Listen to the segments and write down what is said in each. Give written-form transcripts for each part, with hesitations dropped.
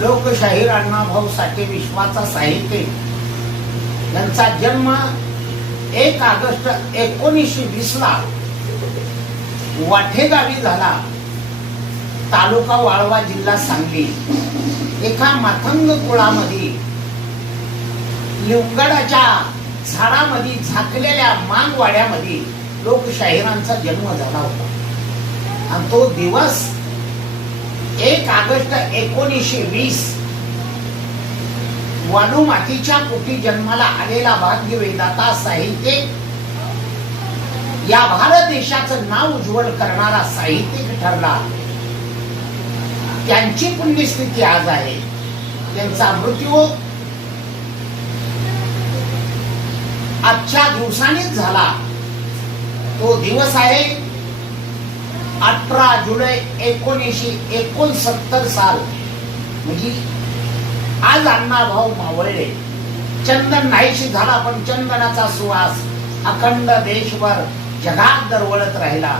लोकशाहीर अण्णाभाऊ साठे विश्वाचा साहित्य यांचा जन्म 1 ऑगस्ट 1920 ला वाठेगावी झाला. तालुका वाळवा, जिल्हा सांगली. एका मातंग कुळामध्ये लिवगडाच्या झाडामध्ये झाकलेल्या मागवाड्यामध्ये लोकशाहीरांचा जन्म झाला होता. आणि तो दिवस 1 ऑगस्ट 1920 वालू मातीच्या पोटी जन्माला आलेला भाग्यवेदाता साहित्यिक, या भारत देशाचं नाव उज्ज्वल करणारा साहित्यिक ठरला. त्यांची पुण्यस्थिती आज आहे. त्यांचा मृत्यू आजच्या दिवसानेच झाला. तो दिवस आहे 18 जुलै 1969 साल. म्हणजे आज अण्णाभाऊ मावळले. चंदन नाहीशी झाला, पण चंदनाचा सुवास अखंड देशभर जगात दरवळत राहिला.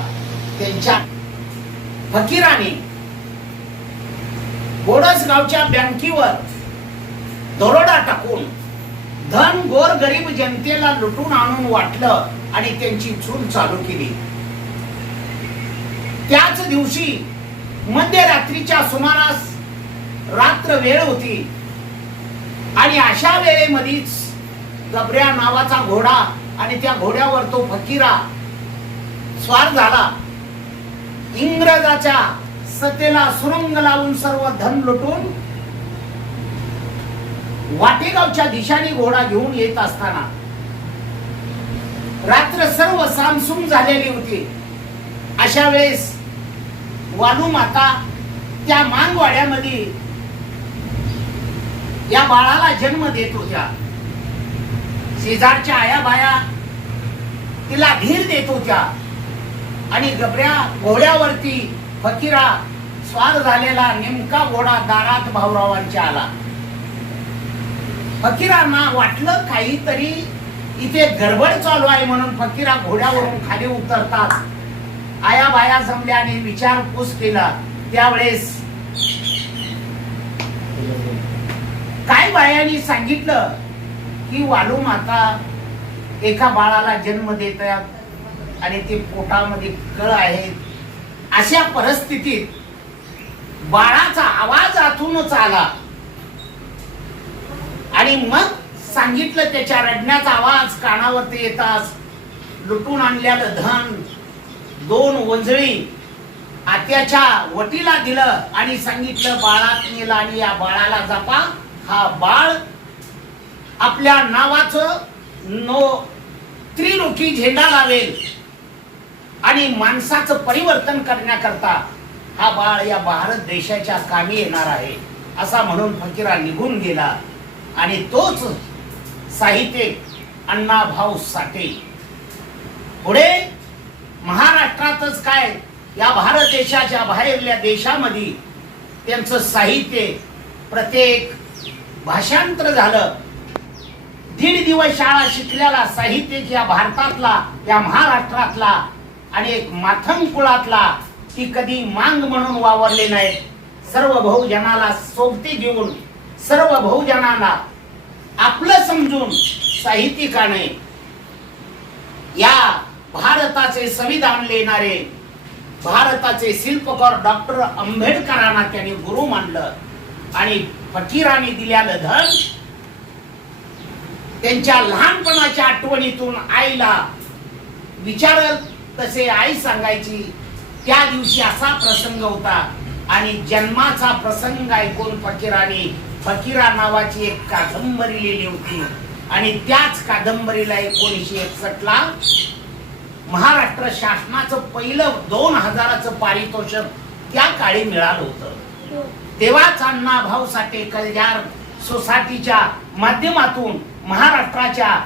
त्यांच्या फकीराने बोडस गावच्या बँकेवर दरोडा टाकून धन गोर गरीब जनतेला लुटून आणून वाटलं आणि त्यांची चूल चालू केली. त्याच दिवशी मध्यरात्रीच्या सुमारास रात्र वेळ होती आणि अशा वेळेमध्येच गबऱ्या नावाचा घोडा आणि त्या घोड्यावर तो फकीरा स्वार झाला. इंग्रजाच्या सत्तेला सुरुंग लावून सर्व धन लुटून वाटेगावच्या दिशाने घोडा घेऊन येत असताना रात्र सर्व सामसूम झालेली होती. अशा वेळेस वालू माता त्या मांगवाड्यामध्ये या बाळाला जन्म देत होत्या. शेजारच्या आया बाया तिला धीर देत होत्या आणि गबऱ्या घोड्यावरती फकीरा स्वार झालेला नेमका घोडा दारात भाऊरावांच्या आला. फकीरांना वाटलं काहीतरी इथे गडबड चालू आहे म्हणून फकीरा घोड्यावरून खाली उतरतात. आया बाया जमल्या आणि विचारपूस केला. त्यावेळेस काय बायांनी सांगितलं की वालू माता एका बाळाला जन्म देत आहेत आणि ते पोटामध्ये कळ आहेत. अशा परिस्थितीत बाळाचा आवाज आतूनच आला आणि मग सांगितलं, त्याच्या रडण्याचा आवाज कानावरती येताच लुटून आणलेलं धन 2 वंजळी आत्याच्या वटीला दिलं आणि सांगितलं बाळात नेला आणि या बाळाला जपा. हा बाळ आपल्या नावाचं त्रिलोकी झेंडा लावेल आणि माणसाचं परिवर्तन करण्याकरता हा बाळ या भारत देशाच्या कामी येणार आहे, असा म्हणून फकीरा निघून गेला. आणि तोच साहित्यिक अण्णाभाऊ साठे पुढे महाराष्ट्रातच काय या भारत देशाच्या बाहेरल्या देशामध्ये त्यांचं साहित्य प्रत्येक भाषांतर झालं. 1.5 दिवस शाळा शिकलेला साहित्यिक या भारतातला, या महाराष्ट्रातला आणि एक माथंग कुळातला, ती कधी मांग म्हणून वावरले नाही. सर्व बहुजनाला सोबती घेऊन, सर्व बहुजनाला आपलं समजून साहित्यिकाने या भारताचे संविधान लिहिणारे भारताचे शिल्पकार डॉक्टर आंबेडकरांना त्यांनी गुरु मानलं. आणि फकीराने दिलेलं धन त्यांच्या लहानपणाच्या आठवणीतून आईला विचारल तसे आई सांगायची. त्या दिवशी असा प्रसंग होता आणि जन्माचा प्रसंग ऐकून फकीराने फकीरा नावाची एक कादंबरी लिहिली होती आणि त्याच कादंबरीला 1961 ला महाराष्ट्र शासनाचं पहिलं 2000चं पारितोषिक त्या काळी मिळालं होतं. तेव्हाच अण्णाभाऊ साठे कल्याण सोसायटीच्या माध्यमातून, महाराष्ट्राच्या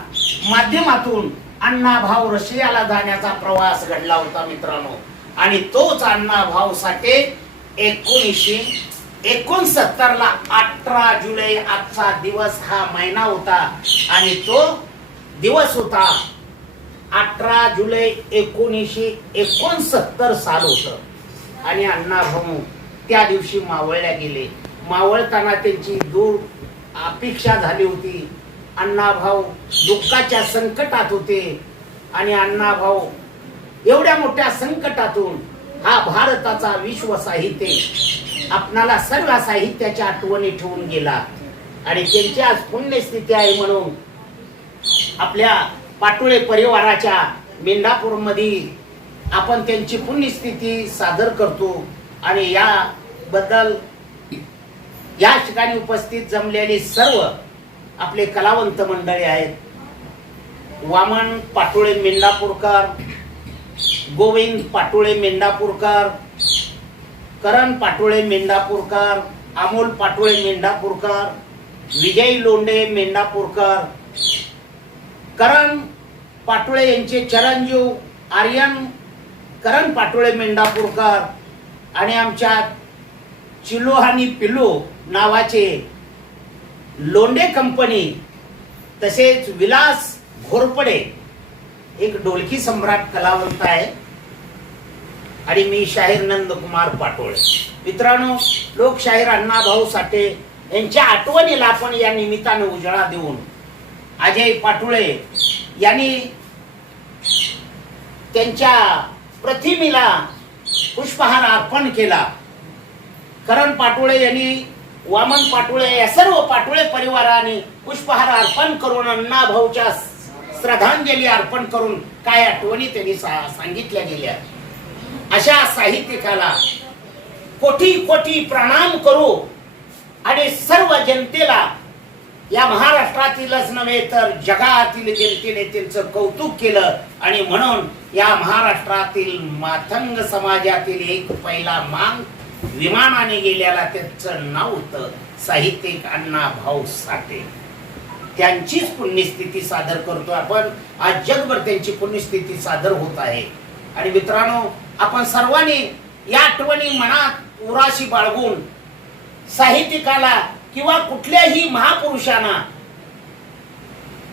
माध्यमातून अण्णाभाऊ रशियाला जाण्याचा प्रवास घडला होता मित्रांनो. आणि तोच अण्णाभाऊ साठे 1969 ला 18 जुलै आजचा दिवस हा महिना होता आणि तो दिवस होता 18 जुलै 1969 साल होतं. आणि अण्णाभाऊ त्या दिवशी मावळल्या गेले. मावळताना त्यांची दूर अपेक्षा झाली होती. अण्णाभाऊ दुःखाच्या संकटात होते आणि अण्णाभाऊ एवढ्या मोठ्या संकटातून हा भारताचा विश्व साहित्य आपणाला सर्व साहित्याच्या आठवणी ठेवून गेला आणि त्यांची आज पुण्यस्थिती आहे म्हणून आपल्या पाटोळे परिवाराच्या मेंढापूर मध्ये आपण त्यांची पुण्यस्थिती सादर करतो. आणि या बद्दल या ठिकाणी उपस्थित जमलेले सर्व आपले कलावंत मंडळी आहेत. वामन पाटोळे मेंढापूरकर, गोविंद पाटोळे मेंढापूरकर, करण पाटोळे मेंढापूरकर, अमोल पाटोळे मेंढापूरकर, विजय लोंढे मेंढापूरकर, करण पाटोळे यांचे चिरंजीव आर्यन करण पाटोळे मेंढापूरकर आणि आमच्या चिलो आणि पिलो नावाचे लोंढे कंपनी, तसेच विलास घोरपडे एक ढोलकी सम्राट कलावंत आहे आणि मी शाहीर नंदकुमार पाटोळे. मित्रांनो, लोकशाहीर अण्णाभाऊ साठे यांच्या आठवणीला आपण या निमित्ताने उजाळा देऊन अजय पाटोळे यांनी त्यांच्या प्रतिमेला पुष्पहार अर्पण केला. करण पाटोळे यांनी वामन पाटोळे या सर्व पाटोळे परिवाराने पुष्पहार अर्पण करून अण्णाभाऊच्या श्रद्धांजली अर्पण करून काय आठवणी त्यांनी सांगितल्या गेल्या. अशा साहित्यिकाला कोटी कोटी प्रणाम करू आणि सर्व जनतेला या महाराष्ट्रातीलच नव्हे तर जगातील जनतेने त्यांचं कौतुक केलं आणि म्हणून या महाराष्ट्रातील मातंग समाजातील एक पहिला मांग विमानाने गेल्याला त्याचं नाव होतं साहित्यिक अण्णाभाऊ साठे. त्यांचीच पुण्यस्थिती सादर करतो आपण. आज जगभर त्यांची पुण्यस्थिती सादर होत आहे. आणि मित्रांनो, आपण सर्वांनी या आठवणी मनात उराशी बाळगून साहित्यिकाला किंवा कुठल्याही महापुरुषांना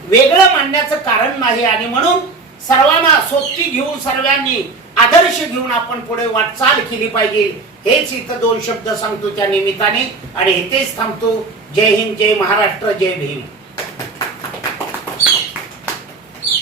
वेगळं मानण्याचं कारण नाही आणि म्हणून सर्वांना सोबती घेऊन सर्वांनी आदर्श घेऊन आपण पुढे वाटचाल केली पाहिजे. हेच इथं दोन शब्द सांगतो त्या निमित्ताने आणि इथेच थांबतो. जय हिंद, जय महाराष्ट्र, जय भीम.